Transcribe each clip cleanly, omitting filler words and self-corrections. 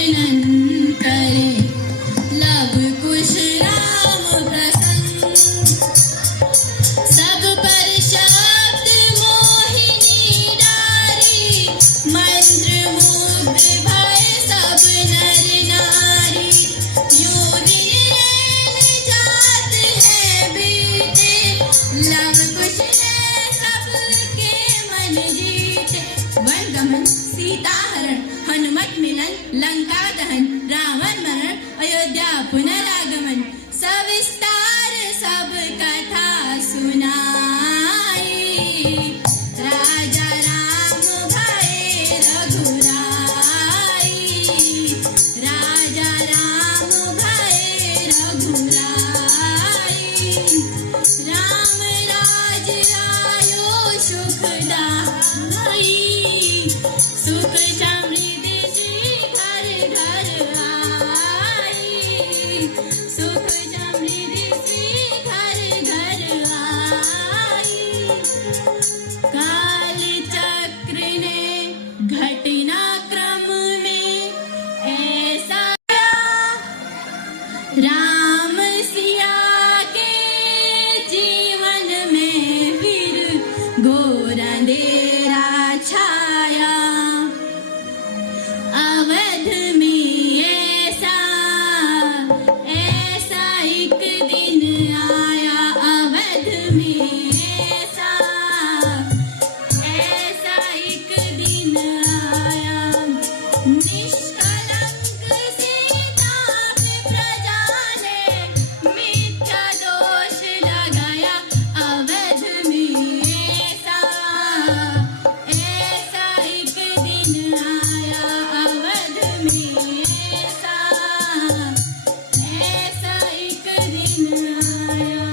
वर्णन करे लव कुश राम प्रसन्न सब पर शब्द मोहिनी डारी मंत्र मुग्ध भय सब नर नारी यूं दिन जात है बीते लव कुश ने सबके मन जीते वनगमन सीता हरण हनुमत मिलन लंका दहन रावण मरण अयोध्या पुनरागमन सविस्तार सब कथा सुनाई राजा राम भये रघुराई राजा राम भये रघुराई राम राज आयो सुखदाई सुख समृद्धि घर घर आई सुख समृद्धि घर घर आई काल चक्र ने घटनाक्रम में ऐसा राम सिया के जीवन में फिर घोर अंधेरा छाया अवध में ऐसा एक दिन आया अवध में ऐसा एक दिन आया निष्कलंक सीता पे प्रजा ने मिथ्या दोष लगाया अवध में ऐसा एक दिन आया अवध में ऐसा एक दिन आया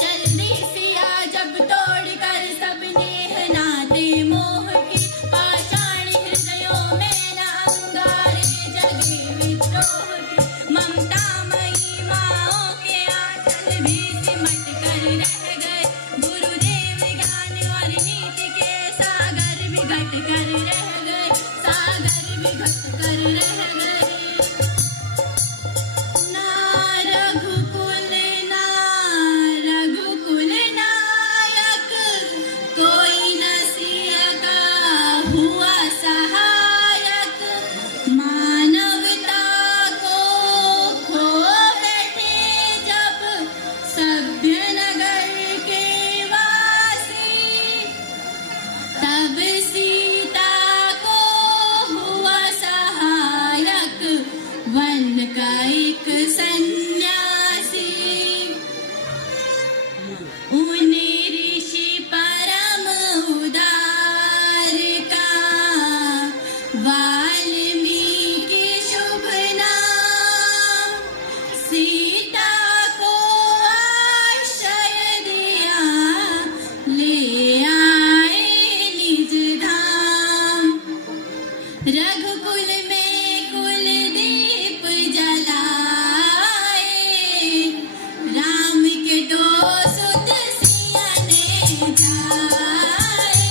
जल्दी सिया जब तोड़ कर सब नेह नाते मोह के पाषाण हृदयों में न अंगारे जगे विद्रोह के ममता मई माओं के आंचल भी सिमट कर रह गए गुरुदेव ज्ञान और नीति के सागर भी घट कर रह गए सागर भी घट कर रह गए ना रघुकुल नायक कोई न सिया का हुआ सहायक मानवता को खो बैठे जब सभ्य नगर के वासी तब सीता को हुआ सहायक वन का एक सन्यासी उन्हीं ऋषि परम उदार का वाल्मीकि शुभ नाम सीता को आश्रय दिया ले आए निज धाम रघुकुल में कुलदीप जलाए राम के दो सुत सिया ने जाए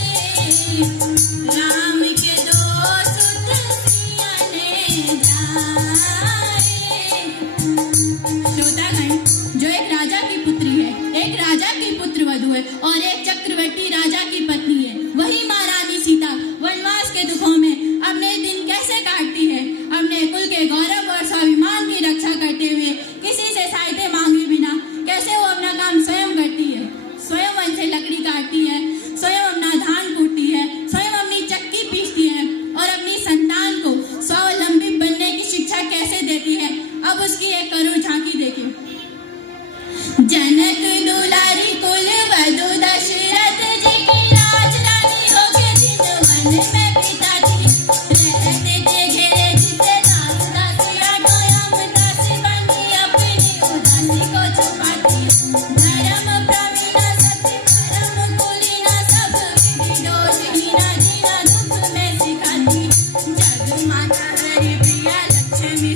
राम के दो सुत सिया ने जाए श्रोतागण जो एक राजा की पुत्री है एक राजा की पुत्र वधू है और एक चक्रवर्ती राजा की पत्नी है वही महारानी सीता वनवास के दुखों में अपने दिन कैसे काटती है अपने कुल के गौरव और स्वाभिमान की रक्षा करते हुए किसी से सहायता मांगे बिना कैसे वो अपना काम स्वयं करती है स्वयं वन से लकड़ी काटती है स्वयं अपना धान कूटती है स्वयं अपनी चक्की पीसती है और अपनी संतान को स्वावलंबी बनने की शिक्षा कैसे देती है अब उसकी एक करुण झांकी देखिए जनक दुलारी कुल वधु दशरथ जी की राजधानी हो के दिन वन में पिता जी रहते थे घेरे जिसे दास दासिया डोयम दासी बनी अपनी उदासी को छुपाती धर्म प्रवीणा सत्य परम कुलीना सब विधि दोषहीना जीना दुख में सिखाती जग माता हरि प्रिया लक्ष्मी